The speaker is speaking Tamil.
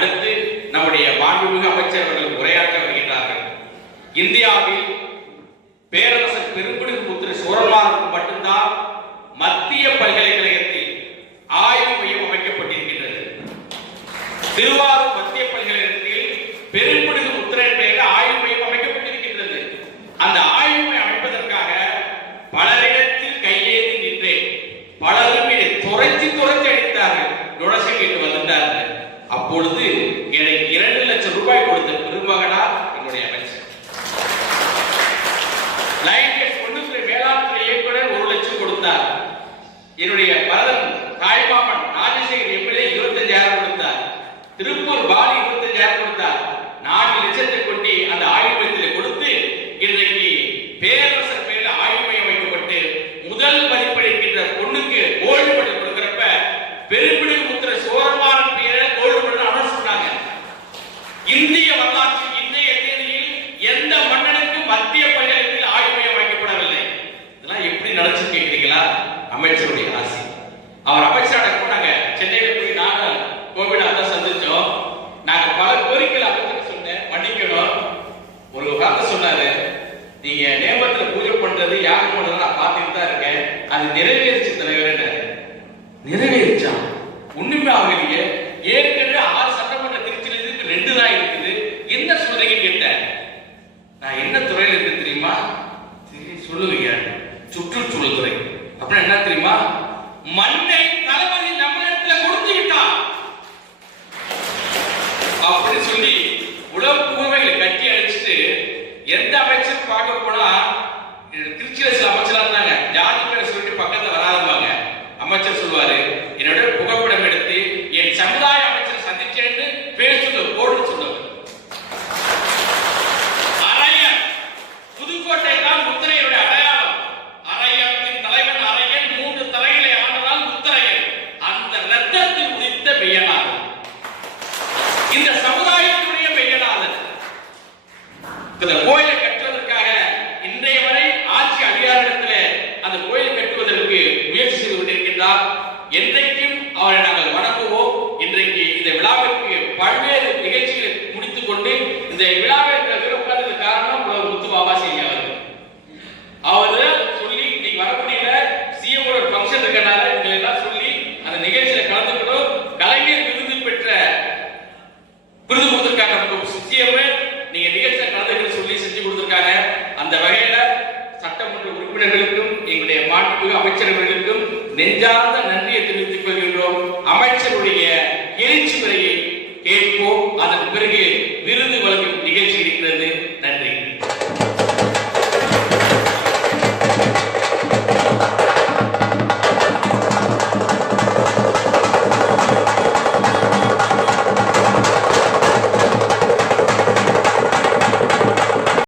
அடுத்து நம்முடைய மாண்புமிகு அமைச்சர் அவர்கள் உரையாற்ற வருகின்றார்கள். இந்தியாவில் பேரரசர் பெரும்பிடுகு புத்திர சோரன்மாருக்கு மட்டும்தான் மத்திய பல்கலைக்கழகத்தில் ஆய்வு மையம் அமைக்கப்பட்டிருக்கின்றது. திருவாரூர் மத்திய பல்கலைக்கழகத்தில் பெரும்பிடுகு புத்திரன் பெயரில் ஆய்வு மையம் அமைக்கப்பட்டிருக்கின்றது. அந்த ஆய்வு அமைப்பதற்காக பலரிடத்தில் கையேறி நின்றேன். பலரும் அப்பொழுது எனக்கு இரண்டு லட்சம் ரூபாய் கொடுத்த பெருமகனா என்னுடைய அமைச்சர் லைன் கேட் பொண்ணுத்துறை வேளாண் துறை இயக்குனர் ஒரு லட்சம் கொடுத்தார். என்னுடைய பரதன் தாய்மாமன் ராஜசேகர் எம்எல்ஏ இருபத்தஞ்சாயிரம் கொடுத்தார். திருப்பூர் பாலி இருபத்தஞ்சாயிரம் கொடுத்தார். நான்கு லட்சத்தை கொண்டு அந்த ஆய்வு மையத்தில் கொடுத்து இன்றைக்கு பேரரசர் பெயரில் ஆய்வு மையம் வைக்கப்பட்டு முதல் மதிப்பளிக்கின்ற பொண்ணுக்கு கோல்டு மெடல் கொடுக்கிறப்ப பெரும்பிடுகு முத்திர சோழமாரன் வரலாற்றில் இன்றைய தேதியில் எந்த மன்னனுக்கும் மத்திய பல்கலைக்கழகத்தில் ஆய்வு மையம் இதெல்லாம் எப்படி நடச்சு கேட்கிறீங்களா? அமைச்சருடைய ஆசை. அவர் அமைச்சராக போனாங்க சென்னையில போய் நானும் கோவிட் அதான் சந்திச்சோம். நாங்க பல கோரிக்கைகள் அமைச்சருக்கு சொன்னேன். மன்னிக்கணும். ஒரு வார்த்தை சொன்னாரு. நீங்க நேமத்துல பூஜை பண்றது யாகம் பண்றது நான் பார்த்துட்டு தான் இருக்கேன். அது நிறைவேறிச்சு தலைவரேன்னு நிறைவேறிச்சா? ஒண்ணுமே ஆகலையே. ஏற்கனவே ஆறு சட்டமன்ற திருச்சியில இருக்கு ரெண்டு தான் இருக்குது என்ன கேட்டேன் நான் என்ன துறையில் இருக்கு தெரியுமா? சரி சொல்லுவீங்க. சுற்றுச்சூழல் துறை. அப்புறம் என்ன தெரியுமா? மண்ணை தளபதி நம்மளிடத்துல கொடுத்து விட்டான் அப்படி சொல்லி உலக புகமைகளை கட்டி அடிச்சுட்டு எந்த அமைச்சர் பார்க்க போனா இந்த கோயிலை கட்டுவதற்காக இன்றைய வரை ஆட்சி அதிகாரத்தில் அந்த கோயிலை கட்டுவதற்கு முயற்சி செய்து கொண்டிருக்கின்றார். என்றைக்கும் அவரை நாங்கள் வணங்குவோம். இன்றைக்கு இந்த விழாவிற்கு பல்வேறு நிகழ்ச்சிகளை முடித்துக் கொண்டு இந்த விழாவை உட்கார்ந்தது காரணம் முத்து பாபா செய்ய அவர் அவர் சொல்லி இன்னைக்கு வர முடியல. சிஎம் ஒரு ஃபங்க்ஷன் இருக்கனால இவங்க எல்லாம் சொல்லி அந்த நிகழ்ச்சியில கலந்துக்கணும் கலைஞர் விருது பெற்ற விருது கொடுத்திருக்காங்க. சிஎம் நீங்க நிகழ்ச்சி கலந்துக்கிட்டு சொல்லி செஞ்சு கொடுத்திருக்காங்க அந்த வகையில சட்டமன்ற உறுப்பினர்களுக்கும் எங்களுடைய மாண்புமிகு அமைச்சர்களுக்கும் நெஞ்சார்ந்த நன்றியை தெரிவித்துக் கொள்கின்றோம். அமைச்சருடைய எழுச்சி முறையை கேட்போம். அதன் பிறகு விருது வழங்கும் நிகழ்ச்சி இருக்கிறது. நன்றி.